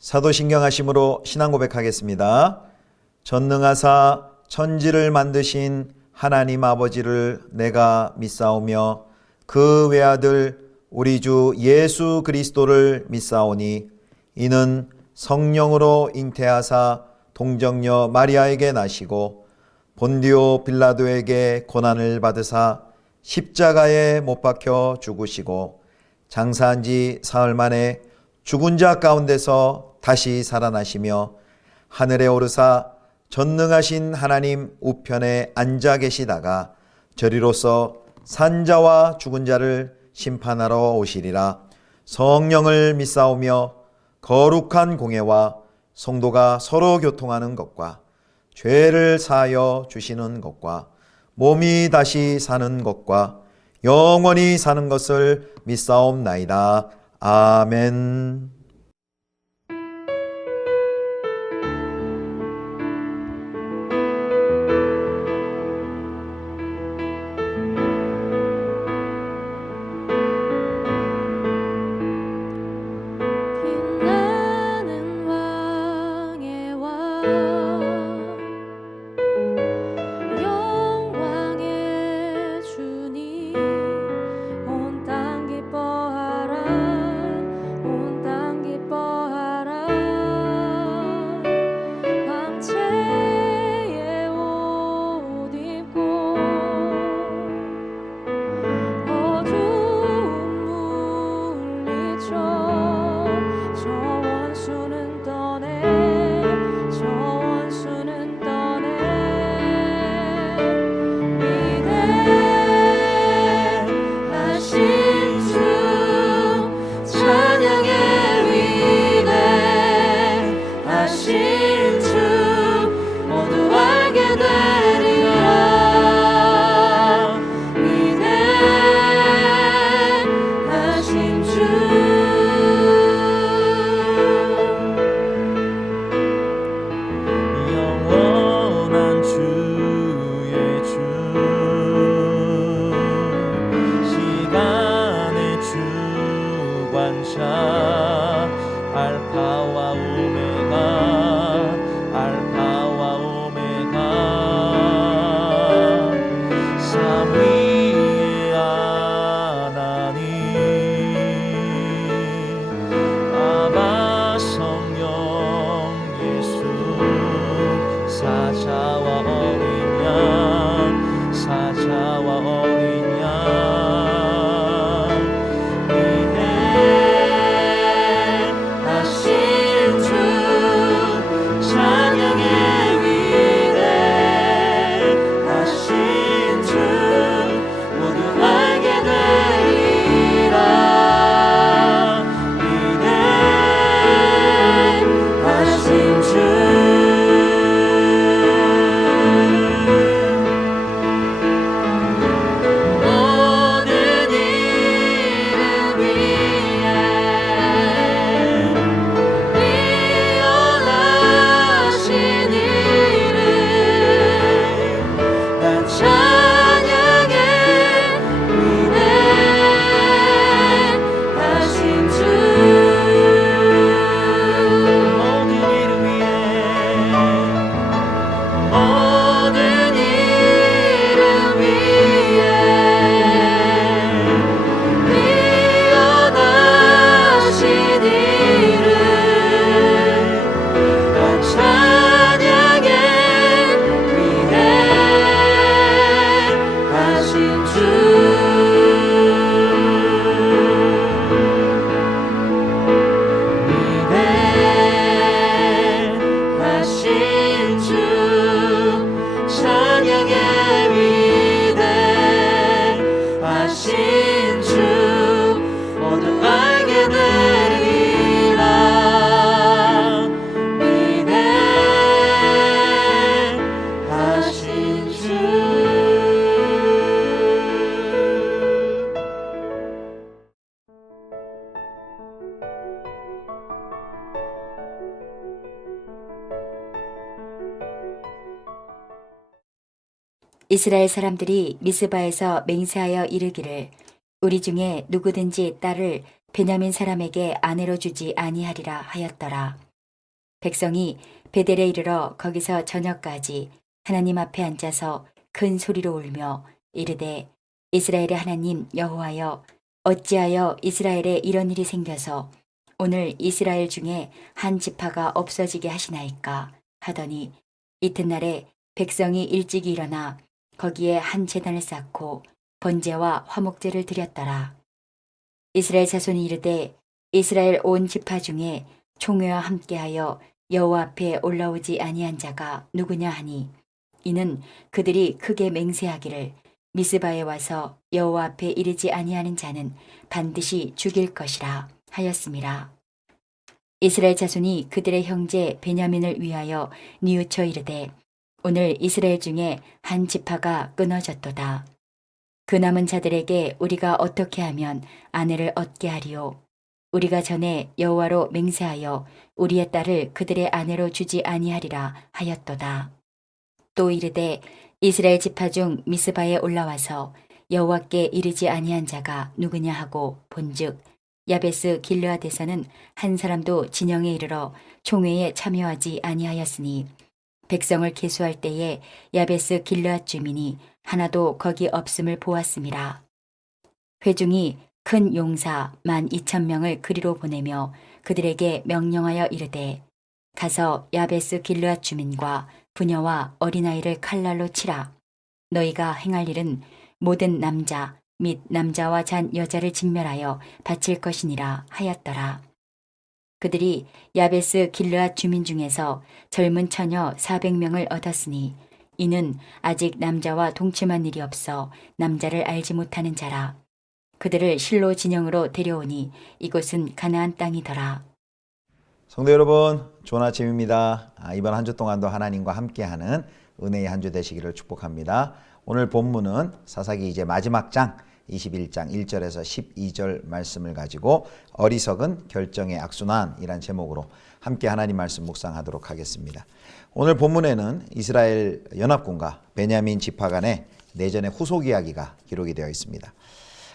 사도신경 하심으로 신앙 고백하겠습니다. 전능하사 천지를 만드신 하나님 아버지를 내가 믿사오며 그 외아들 우리 주 예수 그리스도를 믿사오니 이는 성령으로 잉태하사 동정녀 마리아에게 나시고 본디오 빌라도에게 고난을 받으사 십자가에 못 박혀 죽으시고 장사한 지 사흘 만에 죽은 자 가운데서 다시 살아나시며 하늘에 오르사 전능하신 하나님 우편에 앉아 계시다가 저리로서 산자와 죽은 자를 심판하러 오시리라. 성령을 믿사오며 거룩한 공예와 성도가 서로 교통하는 것과 죄를 사하여 주시는 것과 몸이 다시 사는 것과 영원히 사는 것을 믿사옵나이다. 아멘. 알파와 오메가 삼위의 하나님 아바 성령 예수 사자와 어린 양 이스라엘 사람들이 미스바에서 맹세하여 이르기를 우리 중에 누구든지 딸을 베냐민 사람에게 아내로 주지 아니하리라 하였더라. 백성이 베델에 이르러 거기서 저녁까지 하나님 앞에 앉아서 큰 소리로 울며 이르되 이스라엘의 하나님 여호와여 어찌하여 이스라엘에 이런 일이 생겨서 오늘 이스라엘 중에 한 지파가 없어지게 하시나이까 하더니 이튿날에 백성이 일찍이 일어나 거기에 한 제단을 쌓고 번제와 화목제를 드렸더라. 이스라엘 자손이 이르되 이스라엘 온 지파 중에 총회와 함께하여 여호와 앞에 올라오지 아니한 자가 누구냐 하니 이는 그들이 크게 맹세하기를 미스바에 와서 여호와 앞에 이르지 아니하는 자는 반드시 죽일 것이라 하였음이라. 이스라엘 자손이 그들의 형제 베냐민을 위하여 뉘우쳐 이르되 오늘 이스라엘 중에 한 지파가 끊어졌도다. 그 남은 자들에게 우리가 어떻게 하면 아내를 얻게 하리요? 우리가 전에 여호와로 맹세하여 우리의 딸을 그들의 아내로 주지 아니하리라 하였도다. 또 이르되 이스라엘 지파 중 미스바에 올라와서 여호와께 이르지 아니한 자가 누구냐 하고 본즉 야베스 길르앗에서는 한 사람도 진영에 이르러 총회에 참여하지 아니하였으니 백성을 계수할 때에 야베스 길르앗 주민이 하나도 거기 없음을 보았음이라. 회중이 큰 용사 12,000명을 그리로 보내며 그들에게 명령하여 이르되 가서 야베스 길르앗 주민과 부녀와 어린아이를 칼날로 치라. 너희가 행할 일은 모든 남자 및 남자와 잔 여자를 직멸하여 바칠 것이니라 하였더라. 그들이 야베스 길르앗 주민 중에서 젊은 처녀 400명을 얻었으니 이는 아직 남자와 동침한 일이 없어 남자를 알지 못하는 자라. 그들을 실로 진영으로 데려오니 이곳은 가나안 땅이더라. 성도 여러분, 좋은 아침입니다. 이번 한 주 동안도 하나님과 함께하는 은혜의 한 주 되시기를 축복합니다. 오늘 본문은 사사기 이제 마지막 장 21장 1절에서 12절 말씀을 가지고 어리석은 결정의 악순환이란 제목으로 함께 하나님 말씀 묵상하도록 하겠습니다. 오늘 본문에는 이스라엘 연합군과 베냐민 지파 간의 내전의 후속 이야기가 기록이 되어 있습니다.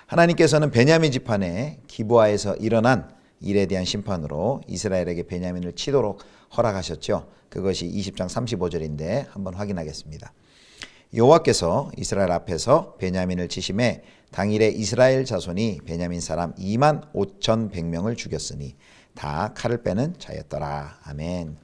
하나님께서는 베냐민 지파 내 기브아에서 일어난 일에 대한 심판으로 이스라엘에게 베냐민을 치도록 허락하셨죠. 그것이 20장 35절인데 한번 확인하겠습니다. 여호와께서 이스라엘 앞에서 베냐민을 치심에 당일에 이스라엘 자손이 베냐민 사람 25,100명을 죽였으니 다 칼을 빼는 자였더라. 아멘.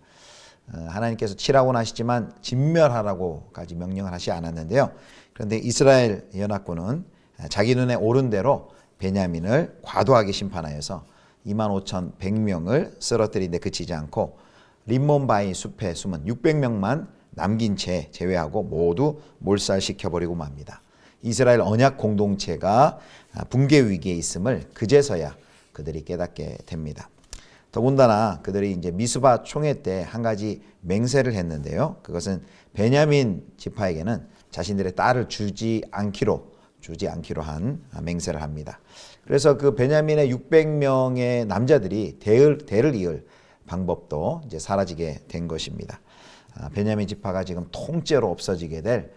하나님께서 치라고는 하시지만 진멸하라고까지 명령을 하시지 않았는데요. 그런데 이스라엘 연합군은 자기 눈에 오른 대로 베냐민을 과도하게 심판하여서 25,100명을 쓰러뜨린 데 그치지 않고 림몬바이 숲에 숨은 600명만 남긴 채 제외하고 모두 몰살시켜버리고 맙니다. 이스라엘 언약 공동체가 붕괴 위기에 있음을 그제서야 그들이 깨닫게 됩니다. 더군다나 그들이 이제 미스바 총회 때 한 가지 맹세를 했는데요. 그것은 베냐민 지파에게는 자신들의 딸을 주지 않기로 한 맹세를 합니다. 그래서 그 베냐민의 600명의 남자들이 대를 이을 방법도 이제 사라지게 된 것입니다. 베냐민 지파가 지금 통째로 없어지게 될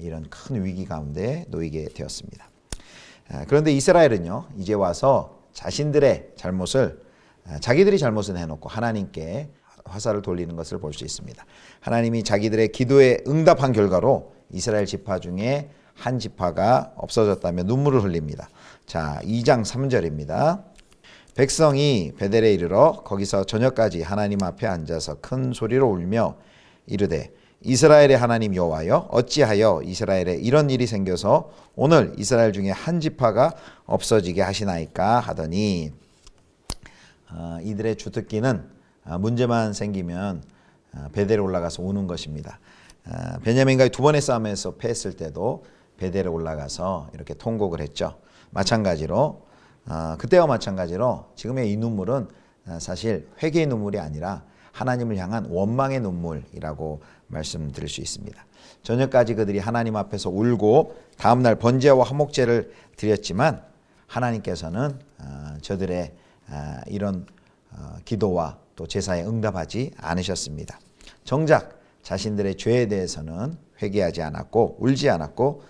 이런 큰 위기 가운데 놓이게 되었습니다. 그런데 이스라엘은요, 이제 와서 자기들이 잘못을 해놓고 하나님께 화살을 돌리는 것을 볼 수 있습니다. 하나님이 자기들의 기도에 응답한 결과로 이스라엘 지파 중에 한 지파가 없어졌다며 눈물을 흘립니다. 자, 2장 3절입니다. 백성이 베델에 이르러 거기서 저녁까지 하나님 앞에 앉아서 큰 소리로 울며 이르되 이스라엘의 하나님 여호와여 어찌하여 이스라엘에 이런 일이 생겨서 오늘 이스라엘 중에 한 지파가 없어지게 하시나이까 하더니 이들의 주특기는 문제만 생기면 베델에 올라가서 우는 것입니다. 베냐민과의 두 번의 싸움에서 패했을 때도 베델에 올라가서 이렇게 통곡을 했죠. 마찬가지로 그때와 마찬가지로 지금의 이 눈물은 사실 회개의 눈물이 아니라 하나님을 향한 원망의 눈물이라고 말씀드릴 수 있습니다. 저녁까지 그들이 하나님 앞에서 울고 다음날 번제와 화목제를 드렸지만 하나님께서는 저들의 이런 기도와 또 제사에 응답하지 않으셨습니다. 정작 자신들의 죄에 대해서는 회개하지 않았고 울지 않았고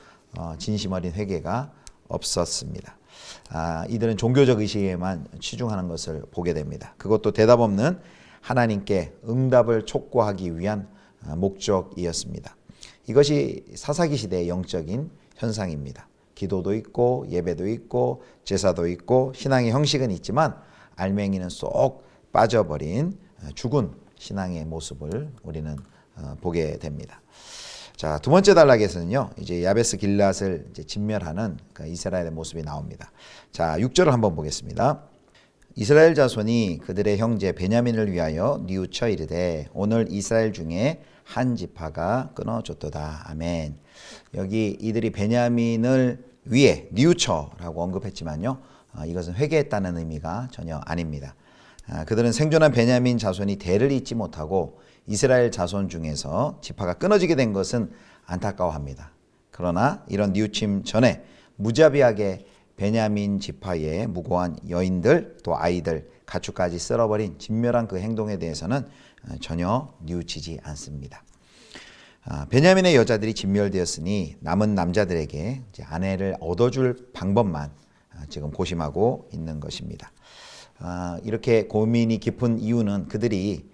진심 어린 회개가 없었습니다. 이들은 종교적 의식에만 치중하는 것을 보게 됩니다. 그것도 대답 없는 하나님께 응답을 촉구하기 위한 목적이었습니다. 이것이 사사기 시대의 영적인 현상입니다. 기도도 있고 예배도 있고 제사도 있고 신앙의 형식은 있지만 알맹이는 쏙 빠져버린 죽은 신앙의 모습을 우리는 보게 됩니다. 자, 두 번째 단락에서는요, 이제 야베스 길앗을 이제 진멸하는 그 이스라엘의 모습이 나옵니다. 자, 6절을 한번 보겠습니다. 이스라엘 자손이 그들의 형제 베냐민을 위하여 뉘우쳐 이르되 오늘 이스라엘 중에 한 지파가 끊어졌도다. 아멘. 여기 이들이 베냐민을 위해 뉘우쳐라고 언급했지만요, 이것은 회개했다는 의미가 전혀 아닙니다. 그들은 생존한 베냐민 자손이 대를 잇지 못하고 이스라엘 자손 중에서 지파가 끊어지게 된 것은 안타까워합니다. 그러나 이런 뉘우침 전에 무자비하게 베냐민 지파의 무고한 여인들 또 아이들 가축까지 쓸어버린 진멸한 그 행동에 대해서는 전혀 뉘우치지 않습니다. 베냐민의 여자들이 진멸되었으니 남은 남자들에게 이제 아내를 얻어줄 방법만 지금 고심하고 있는 것입니다. 이렇게 고민이 깊은 이유는 그들이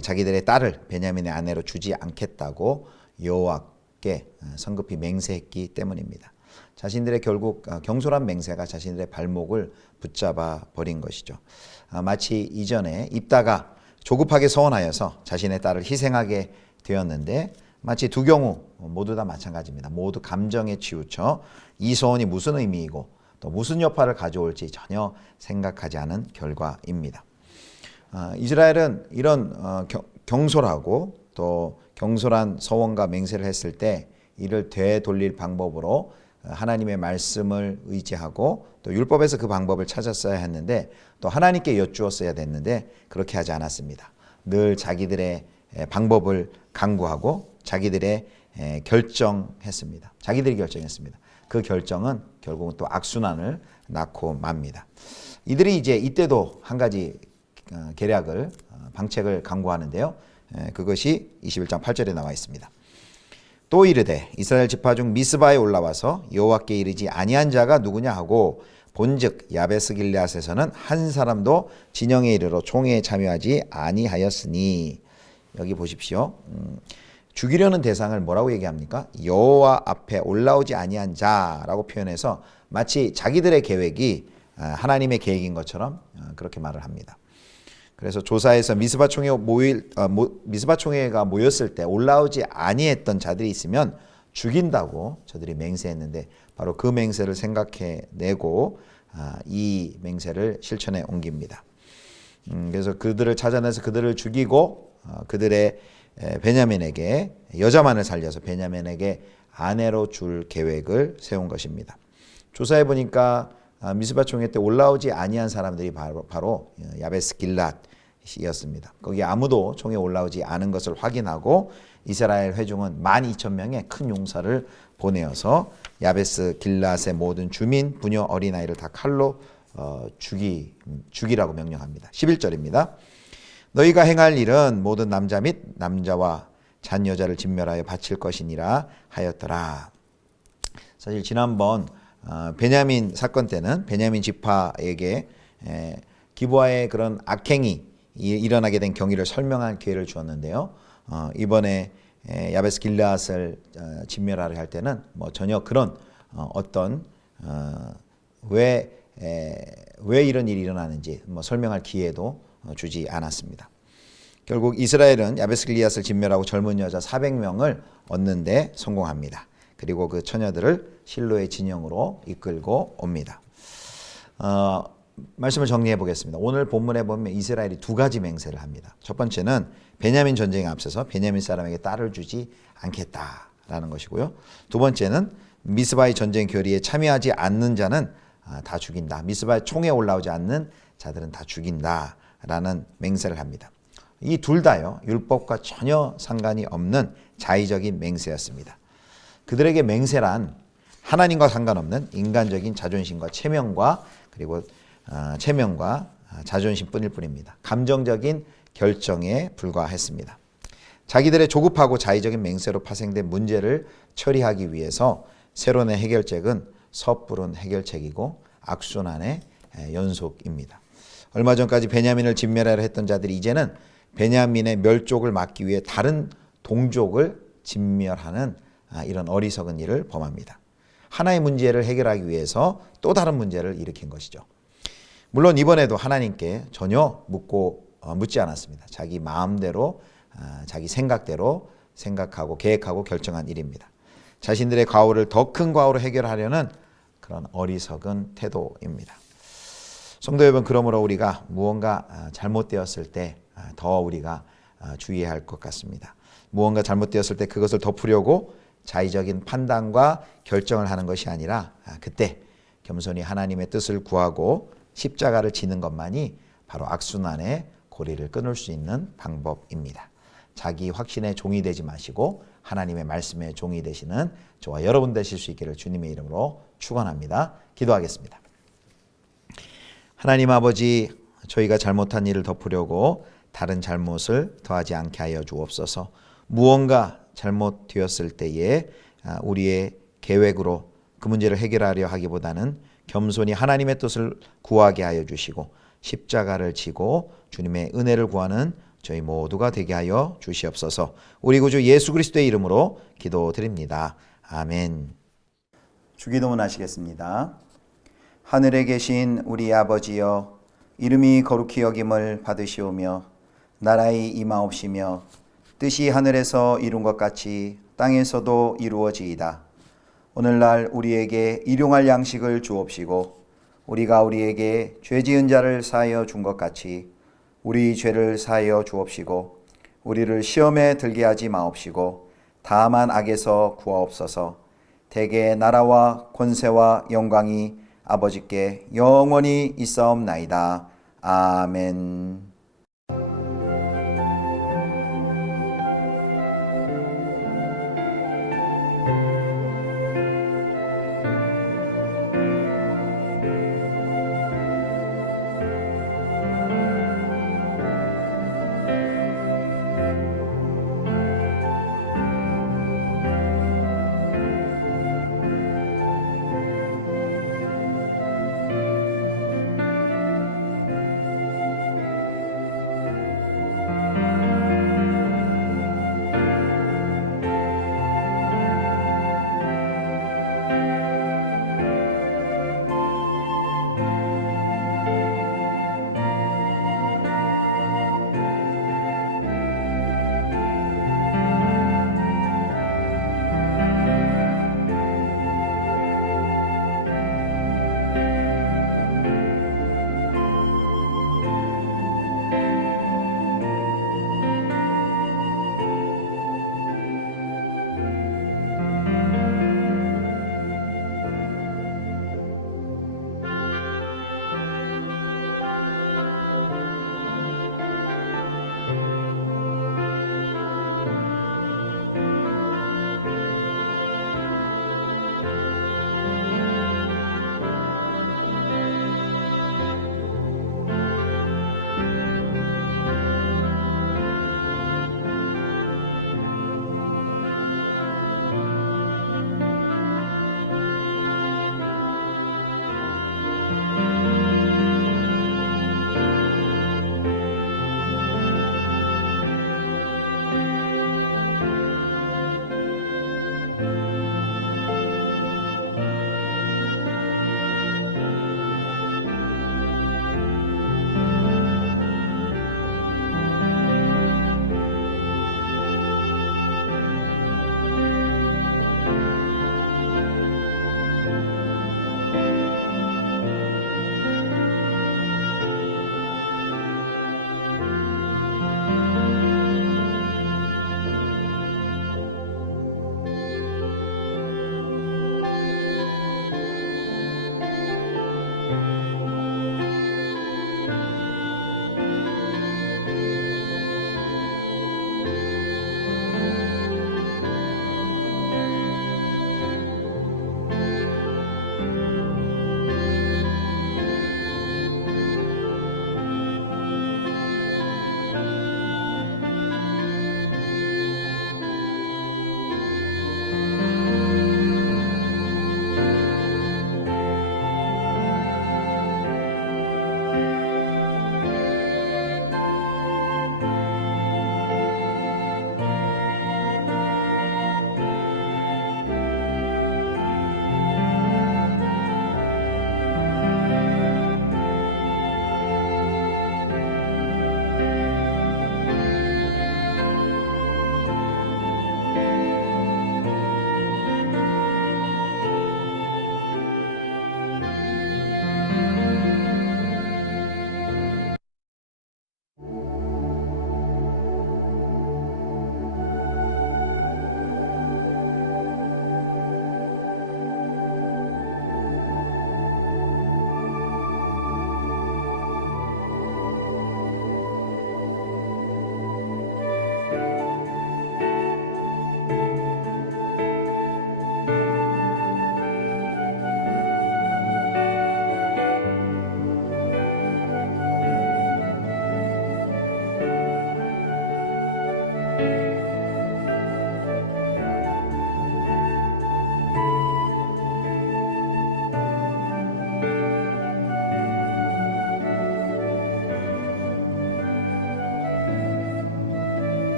자기들의 딸을 베냐민의 아내로 주지 않겠다고 여호와께 성급히 맹세했기 때문입니다. 자신들의 결국 경솔한 맹세가 자신들의 발목을 붙잡아 버린 것이죠. 마치 이전에 입다가 조급하게 서원하여서 자신의 딸을 희생하게 되었는데 마치 두 경우 모두 다 마찬가지입니다. 모두 감정에 치우쳐 이 소원이 무슨 의미이고 또 무슨 여파를 가져올지 전혀 생각하지 않은 결과입니다. 이스라엘은 이런 경솔하고 또 경솔한 서원과 맹세를 했을 때 이를 되돌릴 방법으로 하나님의 말씀을 의지하고 또 율법에서 그 방법을 찾았어야 했는데 또 하나님께 여쭈었어야 됐는데 그렇게 하지 않았습니다. 늘 자기들의 방법을 강구하고 자기들의 결정했습니다. 자기들이 결정했습니다. 그 결정은 결국은 또 악순환을 낳고 맙니다. 이들이 이제 이때도 한 가지 계략을 방책을 강구하는데요. 그것이 21장 8절에 나와 있습니다. 또 이르되 이스라엘 지파 중 미스바에 올라와서 여호와께 이르지 아니한 자가 누구냐 하고 본즉 야베스 길앗에서는 한 사람도 진영에 이르러 총회에 참여하지 아니하였으니 여기 보십시오. 죽이려는 대상을 뭐라고 얘기합니까? 여호와 앞에 올라오지 아니한 자라고 표현해서 마치 자기들의 계획이 하나님의 계획인 것처럼 그렇게 말을 합니다. 그래서 조사에서 미스바 총회가 모였을 때 올라오지 아니했던 자들이 있으면 죽인다고 저들이 맹세했는데 바로 그 맹세를 생각해내고 이 맹세를 실천에 옮깁니다. 그래서 그들을 찾아내서 그들을 죽이고 그들의 베냐민에게 여자만을 살려서 베냐민에게 아내로 줄 계획을 세운 것입니다. 조사해 보니까 미스바 총회 때 올라오지 아니한 사람들이 바로 야베스 길앗이었습니다. 거기 아무도 총회에 올라오지 않은 것을 확인하고 이스라엘 회중은 12,000명의 큰 용사를 보내어서 야베스 길앗의 모든 주민, 부녀, 어린아이를 다 칼로 죽이라고 명령합니다. 11절입니다. 너희가 행할 일은 모든 남자 및 남자와 잔 여자를 진멸하여 바칠 것이니라 하였더라. 사실 지난번 베냐민 사건 때는 베냐민 지파에게 기브아의 그런 악행이 일어나게 된 경위를 설명할 기회를 주었는데요. 이번에 야베스 길앗을 진멸하려 할 때는 뭐 전혀 그런 어떤 왜 이런 일이 일어나는지 뭐 설명할 기회도 주지 않았습니다. 결국 이스라엘은 야베스 길앗을 진멸하고 젊은 여자 400명을 얻는데 성공합니다. 그리고 그 처녀들을 실로의 진영으로 이끌고 옵니다. 말씀을 정리해 보겠습니다. 오늘 본문에 보면 이스라엘이 두 가지 맹세를 합니다. 첫 번째는 베냐민 전쟁에 앞서서 베냐민 사람에게 딸을 주지 않겠다라는 것이고요. 두 번째는 미스바의 전쟁 결의에 참여하지 않는 자는 다 죽인다. 미스바의 총에 올라오지 않는 자들은 다 죽인다라는 맹세를 합니다. 이 둘 다요, 율법과 전혀 상관이 없는 자의적인 맹세였습니다. 그들에게 맹세란 하나님과 상관없는 인간적인 자존심과 체면과 그리고 체면과 자존심뿐일 뿐입니다. 감정적인 결정에 불과했습니다. 자기들의 조급하고 자의적인 맹세로 파생된 문제를 처리하기 위해서 세론의 해결책은 섣부른 해결책이고 악순환의 연속입니다. 얼마 전까지 베냐민을 진멸하려 했던 자들이 이제는 베냐민의 멸족을 막기 위해 다른 동족을 진멸하는 이런 어리석은 일을 범합니다. 하나의 문제를 해결하기 위해서 또 다른 문제를 일으킨 것이죠. 물론 이번에도 하나님께 전혀 묻지 않았습니다. 자기 마음대로 자기 생각대로 생각하고 계획하고 결정한 일입니다. 자신들의 과오를 더 큰 과오로 해결하려는 그런 어리석은 태도입니다. 성도 여러분, 그러므로 우리가 무언가 잘못되었을 때 더 우리가 주의해야 할 것 같습니다. 무언가 잘못되었을 때 그것을 덮으려고 자의적인 판단과 결정을 하는 것이 아니라 그때 겸손히 하나님의 뜻을 구하고 십자가를 지는 것만이 바로 악순환의 고리를 끊을 수 있는 방법입니다. 자기 확신의 종이 되지 마시고 하나님의 말씀의 종이 되시는 저와 여러분 되실 수 있기를 주님의 이름으로 축원합니다. 기도하겠습니다. 하나님 아버지, 저희가 잘못한 일을 덮으려고 다른 잘못을 더하지 않게 하여 주옵소서. 무언가 잘못되었을 때에 우리의 계획으로 그 문제를 해결하려 하기보다는 겸손히 하나님의 뜻을 구하게 하여 주시고 십자가를 지고 주님의 은혜를 구하는 저희 모두가 되게 하여 주시옵소서. 우리 구주 예수 그리스도의 이름으로 기도드립니다. 아멘. 주기도문 하시겠습니다. 하늘에 계신 우리 아버지여, 이름이 거룩히 여김을 받으시오며 나라의 임하옵시며 뜻이 하늘에서 이룬 것 같이 땅에서도 이루어지이다. 오늘날 우리에게 일용할 양식을 주옵시고 우리가 우리에게 죄 지은 자를 사하여 준 것 같이 우리 죄를 사하여 주옵시고 우리를 시험에 들게 하지 마옵시고 다만 악에서 구하옵소서. 대개 나라와 권세와 영광이 아버지께 영원히 있사옵나이다. 아멘.